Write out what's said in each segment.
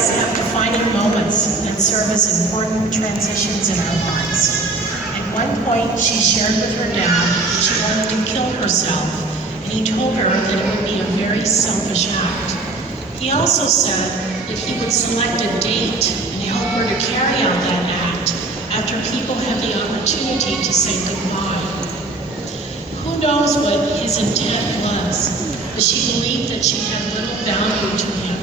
us have defining moments that serve as important transitions in our lives. At one point, she shared with her dad that she wanted to kill herself, and he told her that it would be a very selfish act. He also said that he would select a date and help her to carry out that act after people have the opportunity to say goodbye. Who knows what his intent was, but she believed that she had little value to him.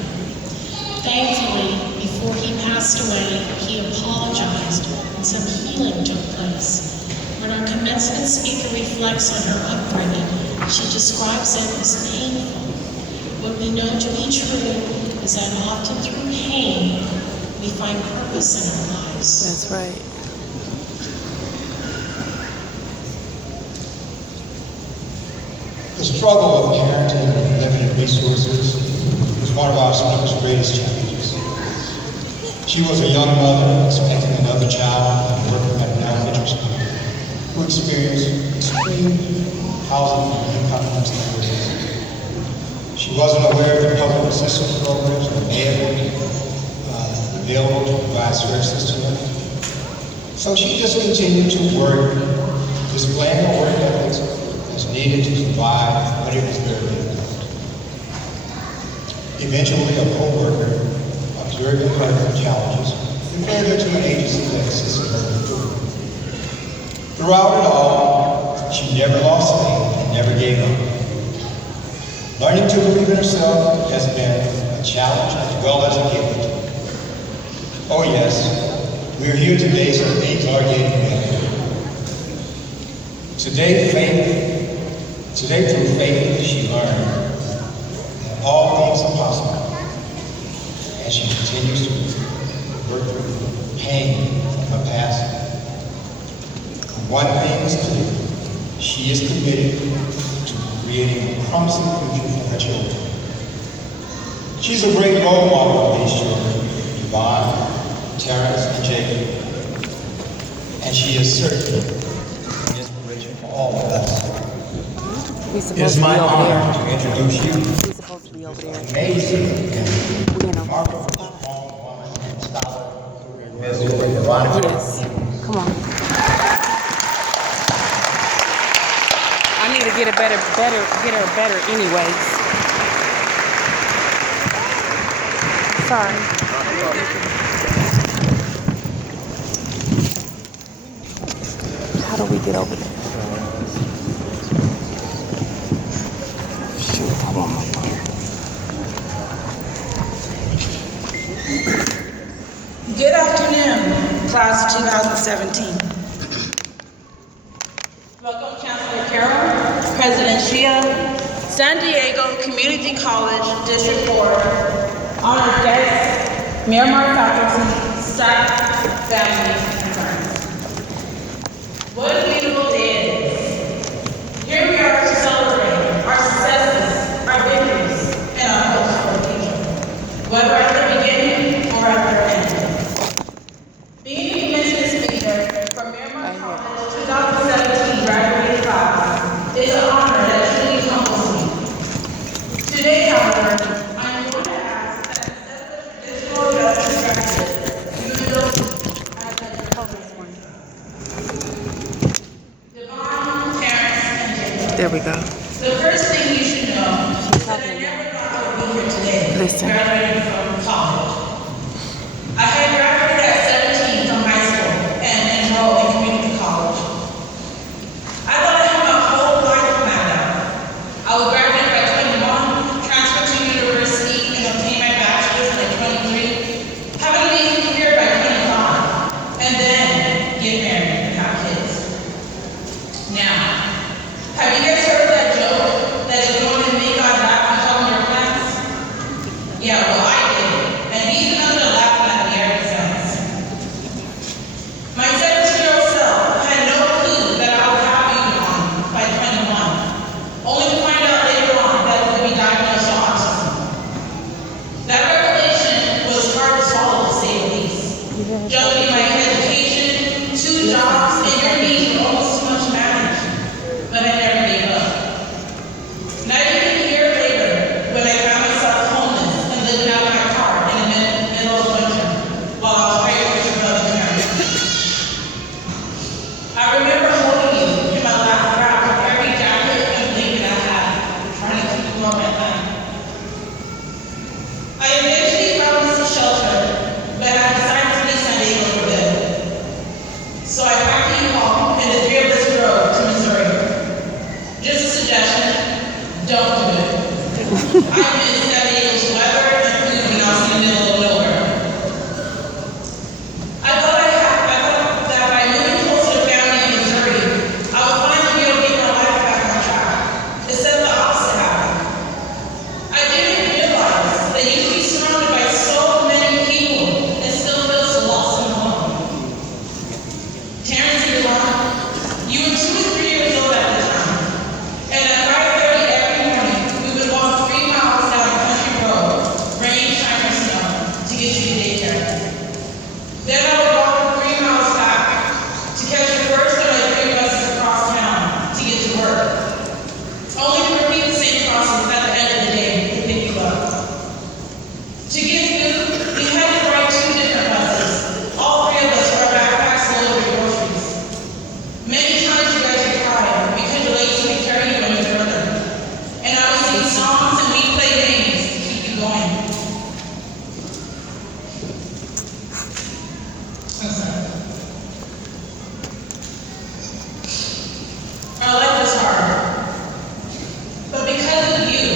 Thankfully, before he passed away, he apologized and some healing took place. When our commencement speaker reflects on her upbringing, she describes it as painful. What we know to be true is that often through pain, we find purpose in our lives. That's right. The struggle of parenting and limited resources was one of our speaker's greatest challenges. She was a young mother expecting another child and working at an elementary school who experienced extreme housing and income instabilities. She wasn't aware of the public assistance programs that may have been available to provide services to her. So she just continued to work, displaying her work ethics as needed to survive, but it was very difficult. Eventually, a co-worker, observing her challenges, referred her to an agency that assisted her with food. Throughout it all, she never lost faith and never gave up. Learning to believe in herself has been a challenge as well as a gift. Oh yes, we're here today so things are getting better. Today through faith, she learned that all things are possible. And she continues to work through pain from her past. One thing is clear, she is committed to creating a promising future for her children. She's a great role model of these children, Yvonne, Terrence, and Jacob. And she is certainly an inspiration for all of us. It is my honor to introduce you to this amazing and remarkable strong woman and scholar, Ms. Veronica. Yes. Come on. I need to get her better anyways. Sorry. How do we get over there? Shoot, I want my phone. Good afternoon, class of 2017. Welcome, Chancellor Carroll, President Shia, San Diego Community College District Board, honored guests, Miramar faculty, staff, family, and friends. What a beautiful day it is. Here we are to celebrate our successes, our victories, and our hopes for the future, whether at the beginning or at their end. Being the commencement speaker for Miramar College 2017 graduating class is an honor that truly humbles me. Today, however, I am going to ask that instead of the traditional address practice, you will Devon, Terrence, and Jacob. There we go. The first thing you should know is that I never thought I would be here today, Listen. graduating from college. I had graduated at 17 from high school and enrolled in community college. I thought I had my whole life mapped out. I would graduate by 21, transfer to university I miss San Diego's weather and food when I was in the middle of nowhere. I thought that by moving closer to family in Missouri, I would finally be able to get my life back on track. Instead, the opposite happened. I didn't realize that you could be surrounded by so many people and still feel so lost and alone. Terrence and Devon, you were 2 or 3 years old at the time, and at 5:30 every morning, we would walk 3 miles down a country road, rain, shine, or snow, to get you to daycare. Then I would walk 3 miles back to catch the first of my 3 buses across town to get to work, only to repeat the same process at the end of the day to pick you up. To get food, we had to ride 2 different buses, all 3 of us with our backpacks loaded with groceries. Many times you guys would cry because you're late, so we carry you any further. And I would sing songs and we play games to keep you going. I'm sorry. Our life was hard. But because of you,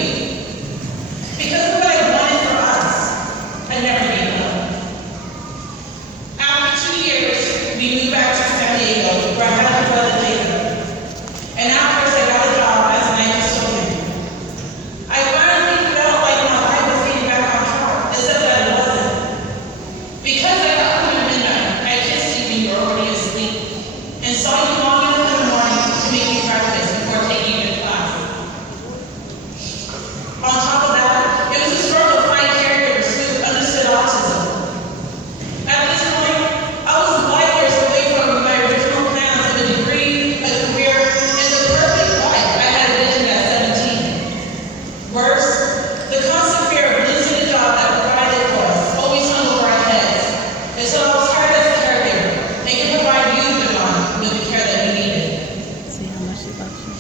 because of what I wanted for us, I never gave up. After 2 years, we moved back to San Diego, where I had my brother Jacob. And afterwards, I got a job as a night custodian. I finally felt like my life was getting back on track, except that it wasn't. Because I got home at midnight, I kissed you when you were already asleep, and saw you long enough in the morning to make you breakfast before taking you to class. On top of that, it was a struggle to find caregivers who understood autism. At this point, I was light years away from my original plans of a degree, a career, and the perfect life I had envisioned at 17. Worse, the constant fear of losing a job that provided for us always hung over our heads. And so I was hired as a caregiver and could provide you, Devon, with the care that you needed. See how much she loves you.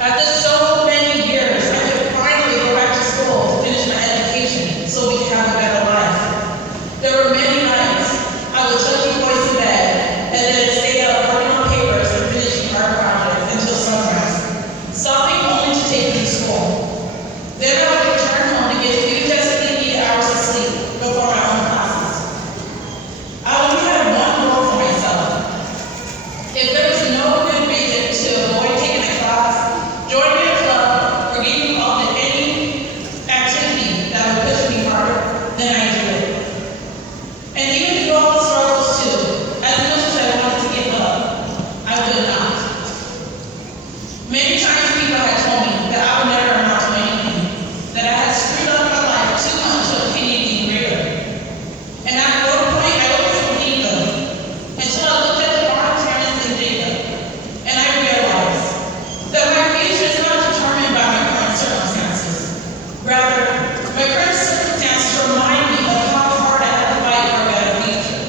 After so many years, I could finally go back to school to finish my education so we could have a better life. There were many nights I would tuck you boys to bed and then stay up working on papers and finishing our projects until sunrise, stopping only to take you to school. Then I would return home to get a few desperately needed hours of sleep before my own classes. I only had one goal for myself. If there was no good reason to avoid taking a class, joining a club, or getting involved in any activity that would push me harder, then I do it. And even through all the struggles too, as much as I wanted to give up, I would not. Many times people had told me that I would never amount to anything, that I had screwed up my life too much to obtain anything greater. And at one point, I always believed them, until I looked at the bottom Terrence and Jacob, and I realized that my future is not determined by my current circumstances. Rather, my current circumstances remind me of how hard I had to fight for a better future.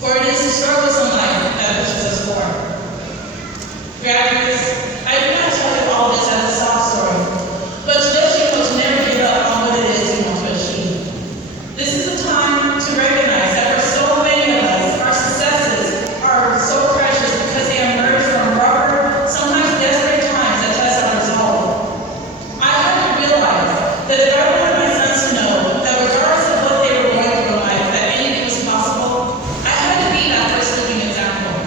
For it is the struggles in life that pushes us forward. Graduates, I do not tell you all this as a sob story, but to let you know to never give up on what it is you want to achieve. This is a time to recognize that for so many of us, our successes are so precious because they emerge from rougher, sometimes desperate times that test our resolve. I had to realize that if I wanted my sons to know that regardless of what they were going through in life, that anything was possible, I had to be that first living example.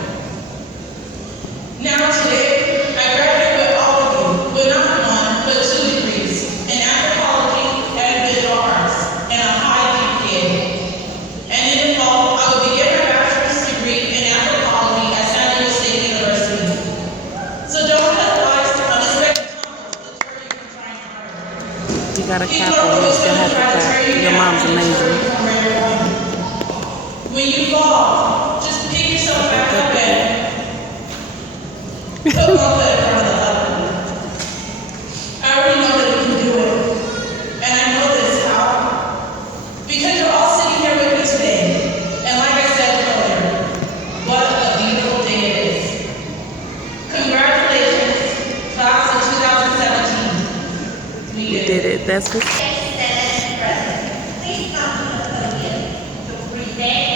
Now today, I graduate with all of you, with not 1, but 2 degrees, in anthropology and visual arts, and a high GPA. And in the fall, I will begin my bachelor's degree in anthropology at San Diego State University. So don't let life's unexpected tumbles deter you from trying harder. You got a People cap are on, you always still going have to to try to clap. tear you Your down mom's and deter amazing. you from where you're going. When you fall, just pick yourself back up and put one foot in front of the other. I already know that we can do it. And I know this how? Because you're all sitting here with me today. And like I said earlier, what a beautiful day it is. Congratulations, class of 2017. We did it. That's what.